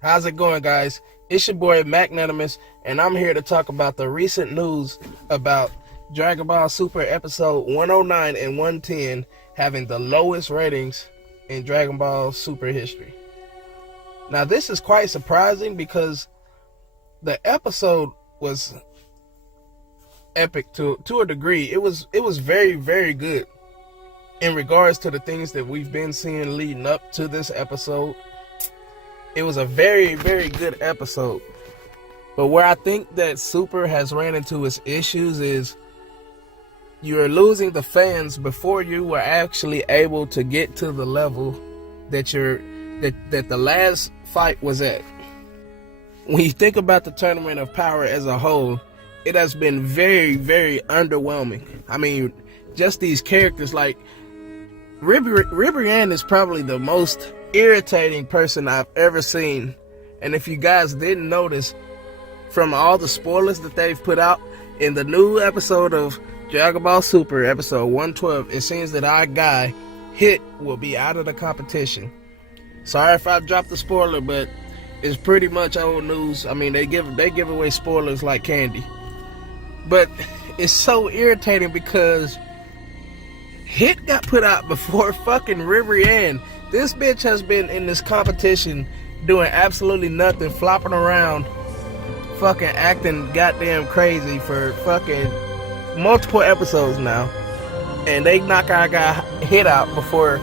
How's it going, guys? It's your boy Magnanimous, and I'm here to talk about the recent news about Dragon Ball Super episode 109 and 110 having the lowest ratings in Dragon Ball Super history. Now, this is quite surprising because the episode was epic to a degree. It was very, very good in regards to the things that we've been seeing leading up to this episode. It was a very, very good episode. But where I think that Super has ran into its issues is you're losing the fans before you were actually able to get to the level that the last fight was at. When you think about the Tournament of Power as a whole, it has been very, very underwhelming. I mean, just these characters like Ribrianne is probably the most irritating person I've ever seen. And if you guys didn't notice, from all the spoilers that they've put out in the new episode of Dragon Ball Super, episode 112, it seems that our guy, Hit, will be out of the competition. Sorry if I dropped the spoiler, but it's pretty much old news. I mean, they give away spoilers like candy. But it's so irritating because Hit got put out before fucking Ribrianne. This bitch has been in this competition doing absolutely nothing, flopping around, fucking acting goddamn crazy for fucking multiple episodes now. And they knock our guy Hit out before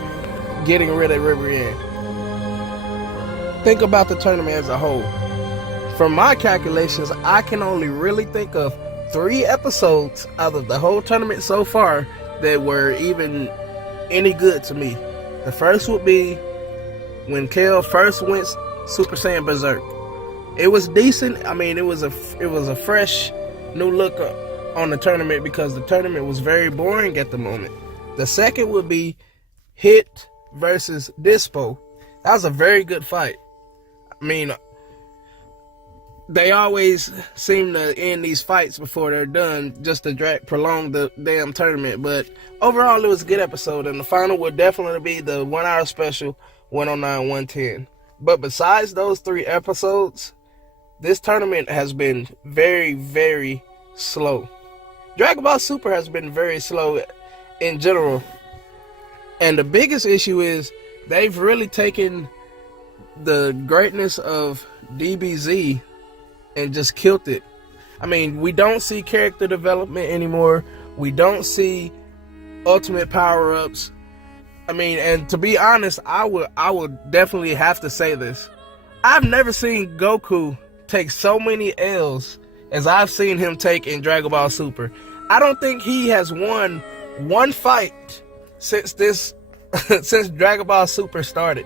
getting rid of Ribrianne. Think about the tournament as a whole. From my calculations, I can only really think of 3 episodes out of the whole tournament so far that were even any good to me. The first would be when Kale first went Super Saiyan Berserk. It was decent. I mean, it was a fresh new look on the tournament because the tournament was very boring at the moment. The second would be Hit versus Dispo. That was a very good fight. I mean, they always seem to end these fights before they're done just to prolong the damn tournament. But overall, it was a good episode. And the final would definitely be the 1 hour special 109-110. But besides those 3 episodes, this tournament has been very, very slow. Dragon Ball Super has been very slow in general. And the biggest issue is they've really taken the greatness of DBZ and just killed it. I mean, we don't see character development anymore. We don't see ultimate power-ups. I mean, and to be honest, I would definitely have to say this. I've never seen Goku take so many L's as I've seen him take in Dragon Ball Super. I don't think he has won one fight since Dragon Ball Super started.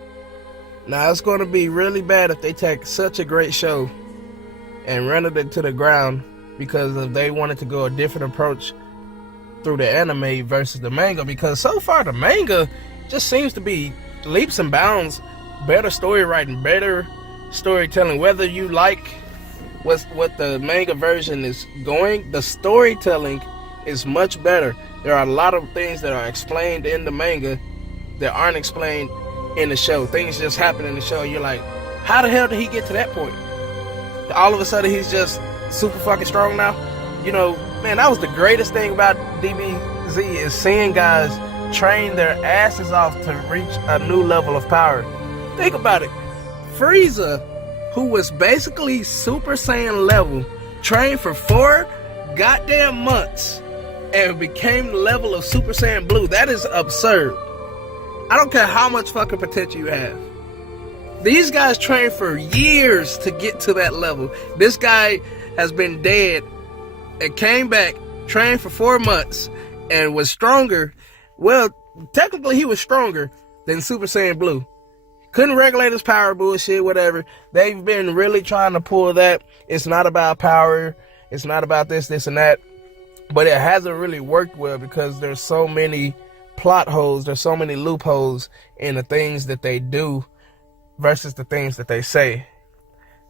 Now, it's going to be really bad if they take such a great show and run it into the ground because if they wanted to go a different approach through the anime versus the manga, because so far the manga just seems to be leaps and bounds better story writing, better storytelling. Whether you like what the manga version is going, the storytelling is much better. There are a lot of things that are explained in the manga that aren't explained in the show. Things just happen in the show. You're like, how the hell did he get to that point? All of a sudden he's just super fucking strong now. You know, man, that was the greatest thing about DBZ is seeing guys train their asses off to reach a new level of power. Think about it. Frieza, who was basically Super Saiyan level, trained for 4 goddamn months and became the level of Super Saiyan Blue. That is absurd. I don't care how much fucking potential you have. These guys trained for years to get to that level. This guy has been dead and came back, trained for 4 months, and was stronger. Well, technically he was stronger than Super Saiyan Blue. Couldn't regulate his power, bullshit, whatever. They've been really trying to pull that. It's not about power. It's not about this, and that. But it hasn't really worked well because there's so many plot holes. There's so many loopholes in the things that they do versus the things that they say.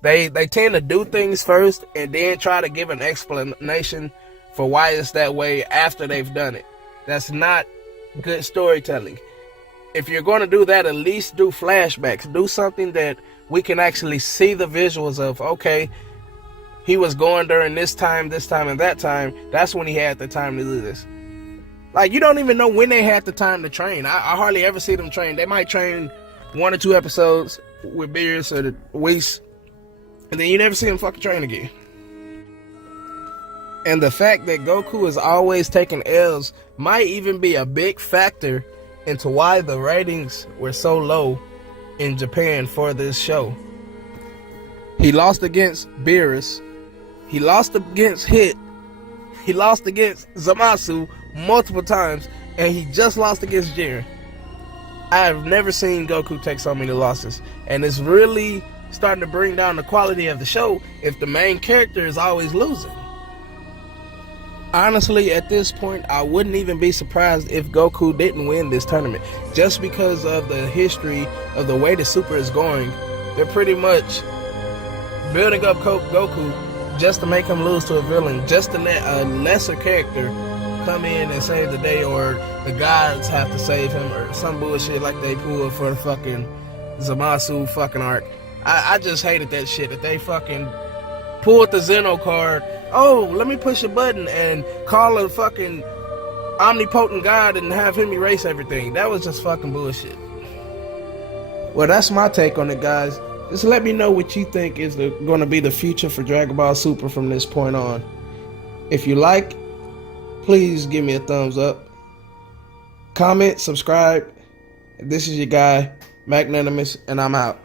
They tend to do things first and then try to give an explanation for why it's that way after they've done it. That's not good storytelling. If you're going to do that, at least do flashbacks. Do something that we can actually see the visuals of, okay, he was going during this time, and that time. That's when he had the time to do this. Like, you don't even know when they had the time to train. I hardly ever see them train. They might train 1 or 2 episodes with Beerus or the Whis, and then you never see them fucking train again. And the fact that Goku is always taking L's might even be a big factor into why the ratings were so low in Japan for this show. He lost against Beerus. He lost against Hit. He lost against Zamasu multiple times. And he just lost against Jiren. I have never seen Goku take so many losses. And it's really starting to bring down the quality of the show if the main character is always losing. Honestly, at this point, I wouldn't even be surprised if Goku didn't win this tournament. Just because of the history of the way the Super is going, they're pretty much building up Goku just to make him lose to a villain, just to let a lesser character come in and save the day, or the gods have to save him, or some bullshit like they pulled for the fucking Zamasu fucking arc. I just hated that shit, that they fucking pulled the Zeno card. Oh, let me push a button and call a fucking omnipotent god and have him erase everything. That was just fucking bullshit. Well, that's my take on it, guys. Just let me know what you think is going to be the future for Dragon Ball Super from this point on. If you like, please give me a thumbs up. Comment, subscribe. This is your guy, Magnanimous, and I'm out.